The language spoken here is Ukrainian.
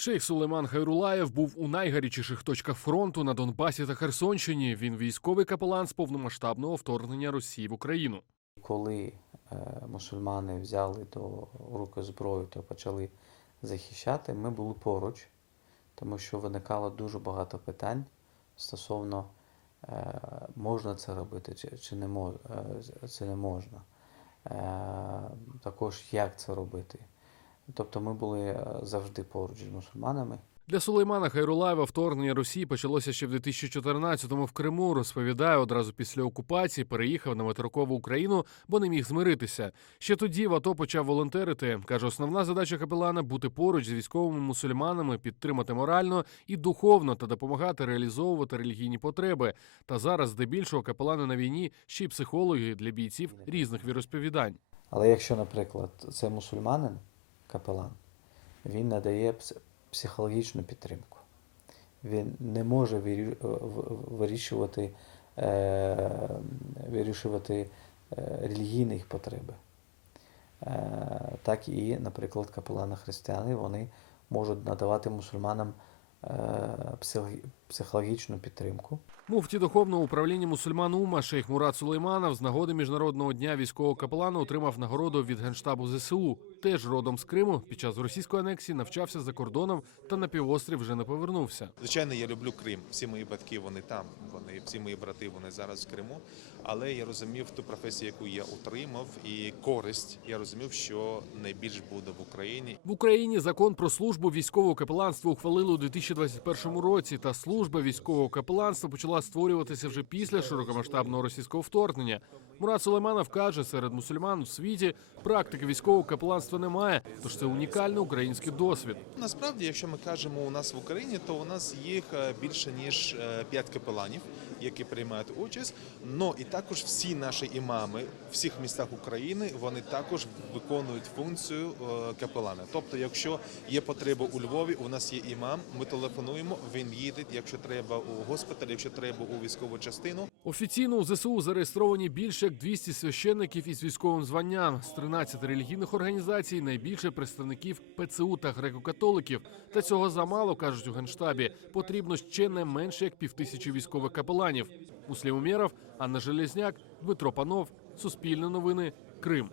Шейх Сулейман Хайрулаєв був у найгарячіших точках фронту на Донбасі та Херсонщині. Він військовий капелан з повномасштабного вторгнення Росії в Україну. Коли е, мусульмани взяли до руки зброю та почали захищати, ми були поруч, тому що виникало дуже багато питань стосовно е, можна це робити чи, чи не, мож, е, це не можна. Е, також як це робити. Тобто ми були е, завжди поруч з мусульманами. Для Сулеймана Хайрулаєва вторгнення Росії почалося ще в 2014-му в Криму. Розповідає, одразу після окупації переїхав на материкову Україну, бо не міг змиритися. Ще тоді в АТО почав волонтерити. каже, основна задача капелана бути поруч з військовими мусульманами, підтримати морально і духовно та допомагати реалізовувати релігійні потреби. Та зараз, здебільшого, капелани на війні ще й психологи для бійців різних віросповідань. Але якщо, наприклад, це мусульманин, капелан, він надає психологічну підтримку. Він не може вирішувати, е, вирішувати е, релігійні їх потреби. Е, так і, наприклад, капелани християни вони можуть надавати мусульманам психологічну підтримку. Муфті духовного управління мусульман Ума шейх Мурат Сулейманов з нагоди міжнародного дня військового капелана отримав нагороду від генштабу ЗСУ. Теж родом з Криму під час російської анексії навчався за кордоном та на півострів вже не повернувся. Звичайно, я люблю Крим. Всі мої батьки вони там. Вони всі мої брати вони зараз в Криму. Але я розумів ту професію, яку я отримав, і користь. Я розумів, що найбільш буде в Україні. В Україні закон про службу військового капеланства ухвалили у 2021 році. Та служба військового капеланства почала створюватися вже після широкомасштабного російського вторгнення. Мурат Сулейманов каже, серед мусульман у світі практики військового капеланства немає, тож це унікальний український досвід. Насправді, якщо ми кажемо у нас в Україні, то у нас їх е, більше ніж е, п'ять капеланів, які приймають участь. Ну і також всі наші імами в всіх містах України вони також виконують функцію е, капелана. Тобто, якщо є потреба у Львові, у нас є імам. Ми телефонуємо, він їде. Якщо треба у госпіталь, якщо треба у військову частину. Офіційно у ЗСУ зареєстровані більше як 200 священників із військовим званням. З 13 релігійних організацій найбільше представників ПЦУ та греко-католиків. Та цього замало кажуть у генштабі. Потрібно ще не менше як півтисячі військових капеланів. Муслім Умєров, Анна Железняк, Дмитро Панов, Суспільне новини, Крим.